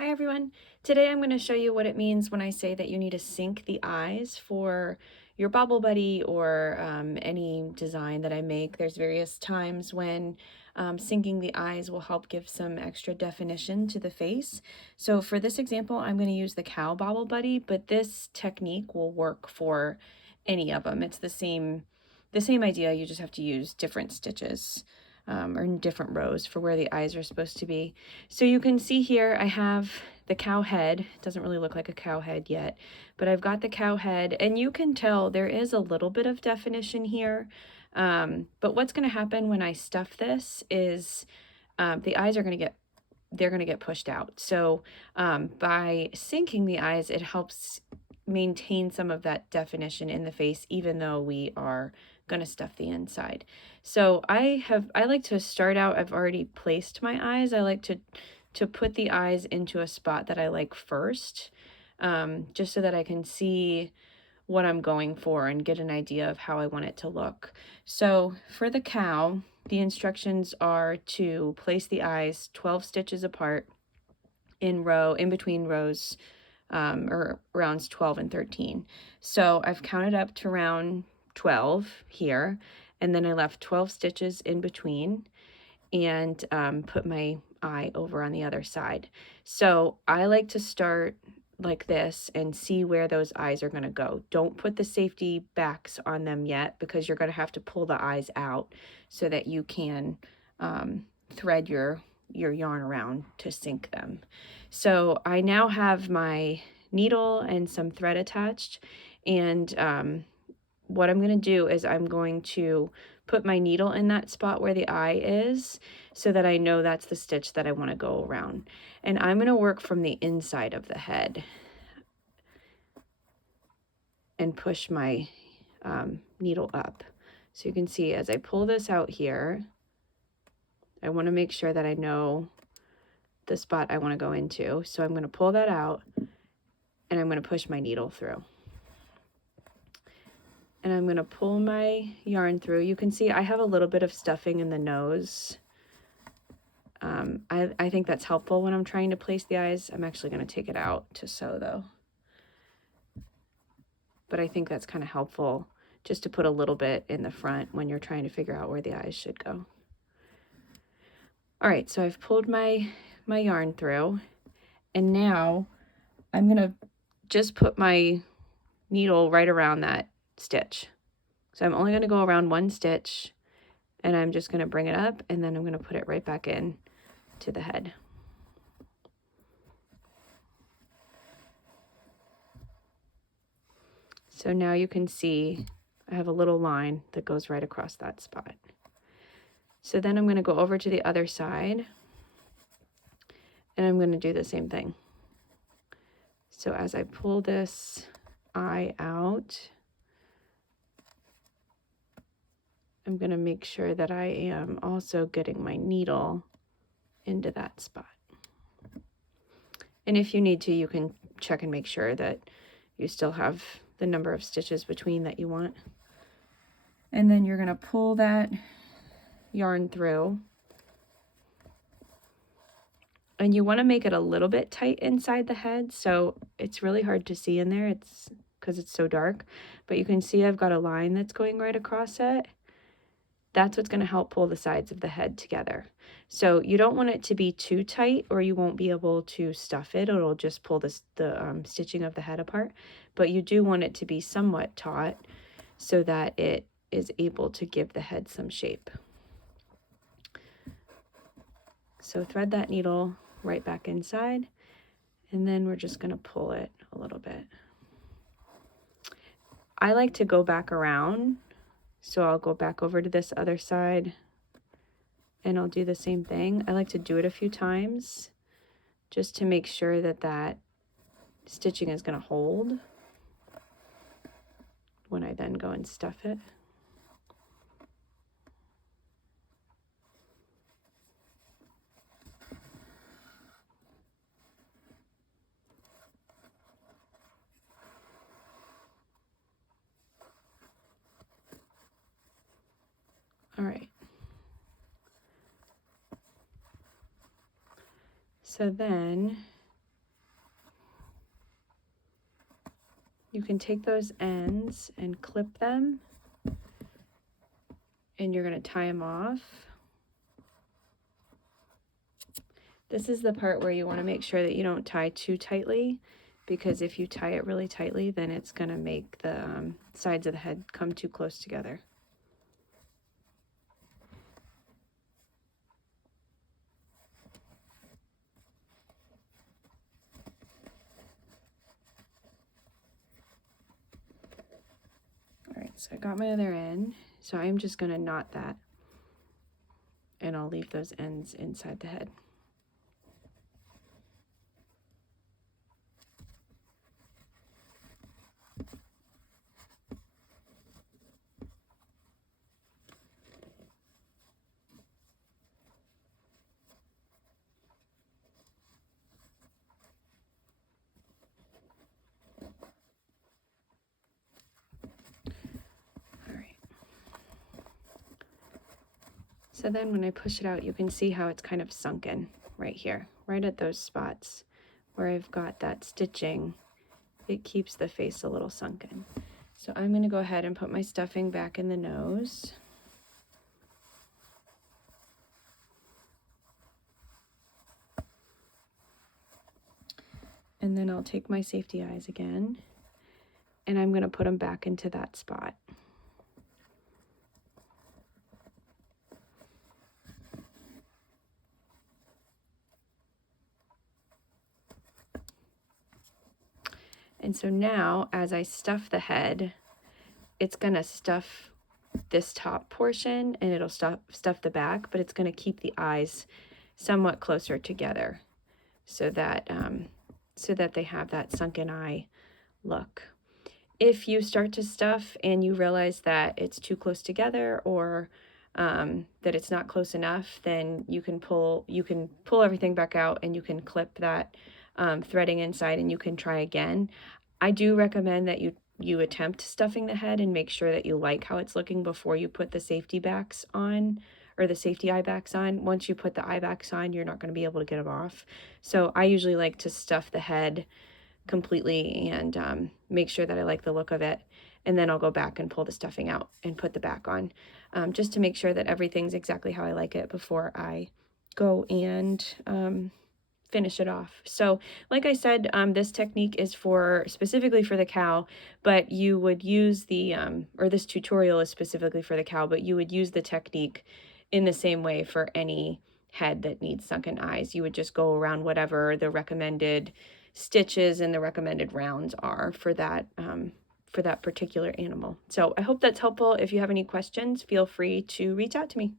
Hi everyone. Today I'm going to show you what it means when I say that you need to sync the eyes for your Bobble Buddy or any design that I make. There's various times when syncing the eyes will help give some extra definition to the face. So for this example, I'm going to use the cow Bobble Buddy, but this technique will work for any of them. It's the same idea, you just have to use different stitches. Or in different rows for where the eyes are supposed to be. So you can see here I have the cow head. It doesn't really look like a cow head yet, but I've got the cow head, and you can tell there is a little bit of definition here. But what's going to happen when I stuff this is the eyes are going to get pushed out. So by syncing the eyes, it helps maintain some of that definition in the face, even though we are going to stuff the inside. So I like to start out, I've already placed my eyes. I like to put the eyes into a spot that I like first, just so that I can see what I'm going for and get an idea of how I want it to look. So for the cow, the instructions are to place the eyes 12 stitches apart in between rows, or rounds 12 and 13. So I've counted up to round 12 here, and then I left 12 stitches in between and put my eye over on the other side. So I like to start like this and see where those eyes are going to go. Don't put the safety backs on them yet, because you're going to have to pull the eyes out so that you can thread your yarn around to sync them. So I now have my needle and some thread attached, and what I'm going to do is I'm going to put my needle in that spot where the eye is so that I know that's the stitch that I want to go around. And I'm going to work from the inside of the head and push my needle up. So you can see as I pull this out here, I want to make sure that I know the spot I want to go into. So I'm going to pull that out and I'm going to push my needle through. And I'm going to pull my yarn through. You can see I have a little bit of stuffing in the nose. I think that's helpful when I'm trying to place the eyes. I'm actually going to take it out to sew though. But I think that's kind of helpful just to put a little bit in the front when you're trying to figure out where the eyes should go. All right, so I've pulled my yarn through, and now I'm going to just put my needle right around that stitch. So I'm only going to go around one stitch, and I'm just going to bring it up, and then I'm going to put it right back in to the head. So now you can see I have a little line that goes right across that spot. So then I'm going to go over to the other side, and I'm going to do the same thing. So as I pull this eye out, I'm going to make sure that I am also getting my needle into that spot. And if you need to, you can check and make sure that you still have the number of stitches between that you want. And then you're going to pull that yarn through. And you want to make it a little bit tight inside the head, so it's really hard to see in there. It's because it's so dark. But you can see I've got a line that's going right across it. That's what's going to help pull the sides of the head together. So you don't want it to be too tight, or you won't be able to stuff it. It'll just pull the stitching of the head apart. But you do want it to be somewhat taut so that it is able to give the head some shape. So thread that needle right back inside, and then we're just going to pull it a little bit. I like to go back around, so I'll go back over to this other side and I'll do the same thing. I like to do it a few times just to make sure that that stitching is going to hold when I then go and stuff it. All right. So then you can take those ends and clip them, and you're going to tie them off. This is the part where you want to make sure that you don't tie too tightly, because if you tie it really tightly, then it's going to make the sides of the head come too close together. All right, so I got my other end, so I'm just going to knot that, and I'll leave those ends inside the head. So then when I push it out, you can see how it's kind of sunken right here, right at those spots where I've got that stitching. It keeps the face a little sunken. So I'm going to go ahead and put my stuffing back in the nose. And then I'll take my safety eyes again, and I'm going to put them back into that spot. And so now, as I stuff the head, it's going to stuff this top portion, and it'll stuff the back, but it's going to keep the eyes somewhat closer together so that they have that sunken eye look. If you start to stuff and you realize that it's too close together, or that it's not close enough, then you can pull everything back out, and you can clip that threading inside, and you can try again. I do recommend that you attempt stuffing the head and make sure that you like how it's looking before you put the safety backs on, or the safety eye backs on. Once you put the eye backs on, you're not going to be able to get them off. So I usually like to stuff the head completely and make sure that I like the look of it. And then I'll go back and pull the stuffing out and put the back on, just to make sure that everything's exactly how I like it before I go and finish it off. So like I said, this technique is specifically for the cow, but you would use or this tutorial is specifically for the cow, but you would use the technique in the same way for any head that needs sunken eyes. You would just go around whatever the recommended stitches and the recommended rounds are for that particular animal. So I hope that's helpful. If you have any questions, feel free to reach out to me.